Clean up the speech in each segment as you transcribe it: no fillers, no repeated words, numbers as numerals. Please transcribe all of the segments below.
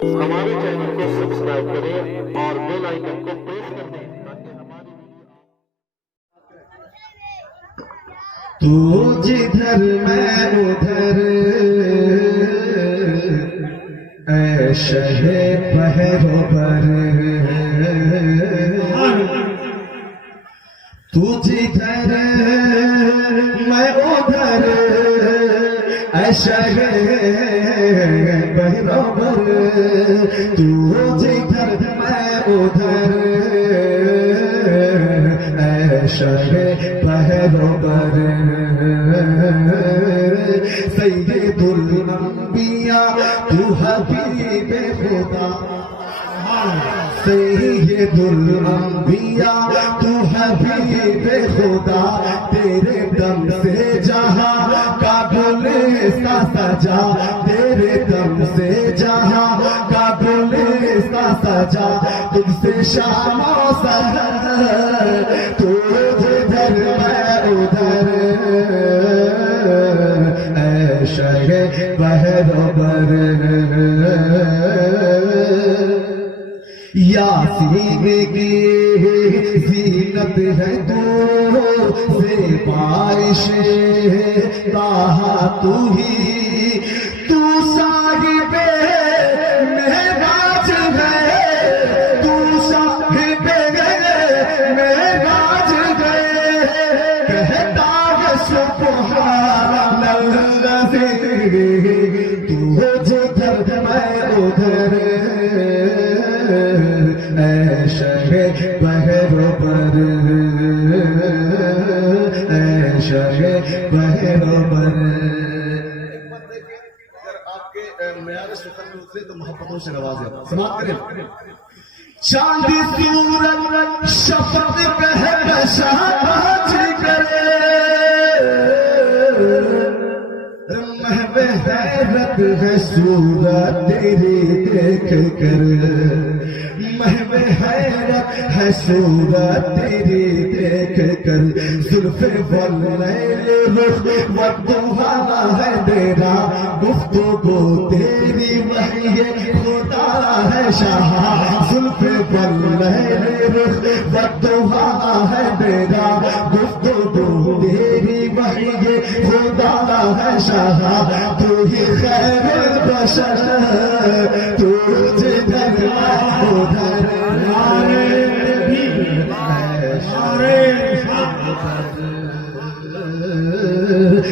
हमारे चैनल को सब्सक्राइब करें और बेल आइकन को प्रेस कर दें ताकि हमारी तू जिधर मैं उधर ऐ शहे पहरोबर। तू जिधर मैं उधर ऐ शहे पहरोबर। तू जिधर मैं उधर ऐ शहे पहरोबर। सैयदुल अंबिया तू हबीब खुदा। सैयदुल अंबिया तू हबीब खुदा। तेरे दम से जहां का गुलिस्ता सजा। तेरे दम से जहां का गुलिस्ता सजा। तुझसे शामो सहर तू जिधर मैं उधर ऐ शहे पहरोबर। यासीन की जीनत है तू से बारिश ताहा तू ही। तू साहिबे महराज है। तू साहिबे महराज है। कहता है सुब्हान अल्लाह। तू जिधर मैं उधर ऐ शहे पहरोबर। ऐ शहे पहरोबर। अगर आपके मेयार सुखन में उतरे तो मोहब्बतों से नवाजे। समाप्त करें। चांद सूरज शफक कह शाबाश करे। महवे हैरत है सूरत तेरी देख कर। महवे हैरत है सूरत तेरी देख कर। जुल्फे वल्लैल रुख वद्दुहा है तेरा। गुफ्तगू तेरी वही खुदा है शाह। जुल्फे वल्लैल रुख वद्दुहा है तेरा। गुफ्तगू तेरी वही खुदा है शाह। तू ही खैर बशर तू जिधर उधर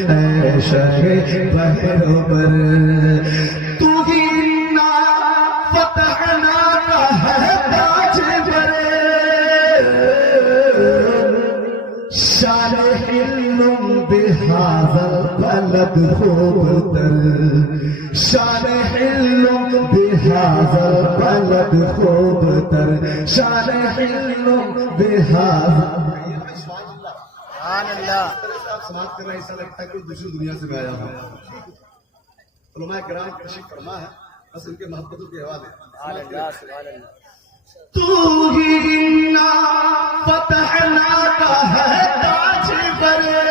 ऐ शहे पहरोबर। तू ही ना फतहना का है ताज बरे। शान इल्म बिहाज़ल बलद खूब तर। शान इल्म बिहाज़ल बलद खूब तर। शान इल्म बिहाज़ल आप समाप्त कर रहे हैं। ऐसा लगता है कि दूसरी दुनिया से आया हूँ। उलमाए किराम तशरीफ फरमा है। बस उनके मोहब्बतों के हवाले। तू ही ना फतहना का है ताज बरे।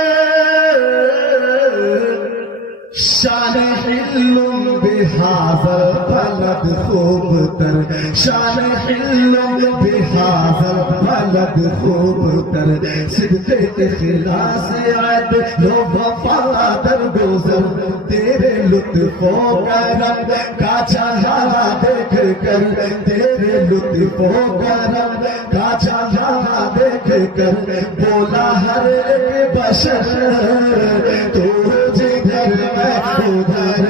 शान इल्म बिहाज़ल बलद खूब तर। शान इल्म बिहाज़ल बलद खूब तर। सिद्क़े इख़लास अदल वफ़ा दर गुज़र। तेरे लुत्फ़ो करम का चेहरा देख कर। तेरे लुत्फ़ो करम का चेहरा देख कर। बोला हर एक बशर तू जिधर मैं उधर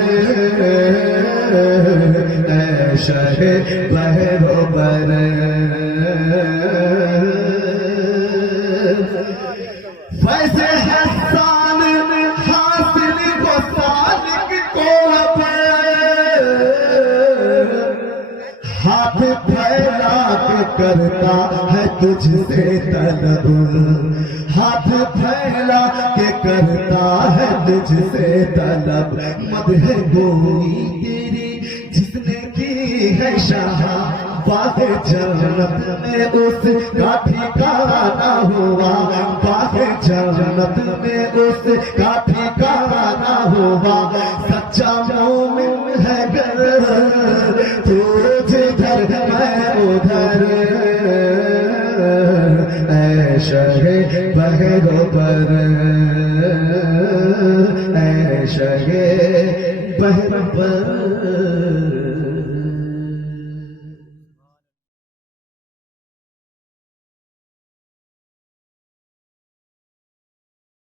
ऐ शहे पहरोबर। वैसे हसान हासिल को सालिक को हाथ फैला के करता है तुझसे तलब। हाथ फैला के करता है तुझसे तलब। मदह गोई तेरी जिसने की है शाह। बाग़ जन्नत में उसका ठिकाना हुआ। बाग़ जन्नत में उसका ठिकाना हुआ। सच्चा मोमिन है गर तू बहरों पर, ऐ शहे बहरों पर